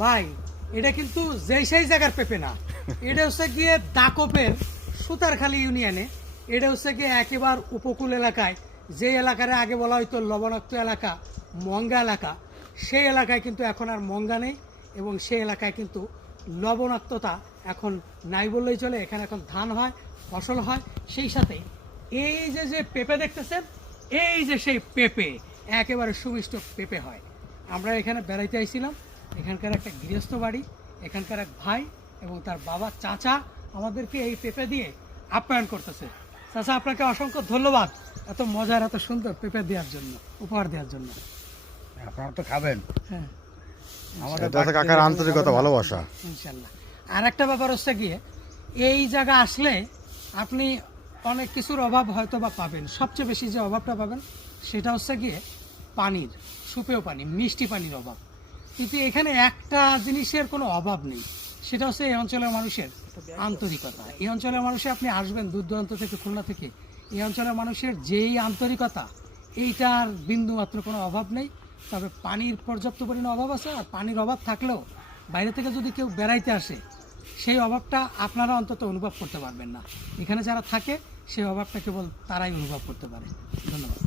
ভাই এটা কিন্তু যেই সেই জায়গার পেঁপে না, এটা হচ্ছে গিয়ে দাকপের সুতারখালী ইউনিয়নে, এটা হচ্ছে গিয়ে একেবারে উপকূল এলাকায়, যে এলাকারে আগে বলা হয়তো লবণাক্ত এলাকা, মঙ্গা এলাকা, সেই এলাকায় কিন্তু এখন আর মঙ্গা নেই এবং সেই এলাকায় কিন্তু লবণাক্ততা এখন নাই বললেই চলে। এখানে এখন ধান হয়, ফসল হয়, সেই সাথে এই যে যে পেঁপে দেখতেছেন, এই যে সেই পেঁপে একেবারে সুমিষ্ট পেঁপে হয়। আমরা এখানে বেড়াইতে আইছিলাম, এখানকার একটা গৃহস্থ বাড়ি, এখানকার এক ভাই এবং তার বাবা চাচা আমাদেরকে এই পেঁপে দিয়ে আপ্যায়ন করতেছে। চাচা আপনাকে অসংখ্য ধন্যবাদ এত মজার এত সুন্দর পেঁপে দেওয়ার জন্য, উপহার দেওয়ার জন্য। আপনারা তো খাবেন। হ্যাঁ আমাদের এটা কাকার আন্তরিকতা, ভালোবাসা। ইনশাল্লাহ। আর একটা ব্যাপার হচ্ছে গিয়ে এই জায়গা আসলে আপনি অনেক কিছুর অভাব হয়তো বা পাবেন, সবচেয়ে বেশি যে অভাবটা পাবেন সেটা হচ্ছে গিয়ে পানির, সুপেয় পানি, মিষ্টি পানির অভাব। কিন্তু এখানে একটা জিনিসের কোনো অভাব নেই, সেটা হচ্ছে এই অঞ্চলের মানুষের আন্তরিকতা। এই অঞ্চলের মানুষে আপনি আসবেন দূর দূরান্ত থেকে, খুলনা থেকে, এই অঞ্চলের মানুষের যেই আন্তরিকতা, এইটার বিন্দু মাত্র কোনো অভাব নেই। তবে পানির পর্যাপ্ত পরিমাণে অভাব আছে, আর পানির অভাব থাকলেও বাইরে থেকে যদি কেউ বেড়াইতে আসে সেই অভাবটা আপনারা অন্তত অনুভব করতে পারবেন না। এখানে যারা থাকে সেই অভাবটা কেবল তারাই অনুভব করতে পারে। ধন্যবাদ।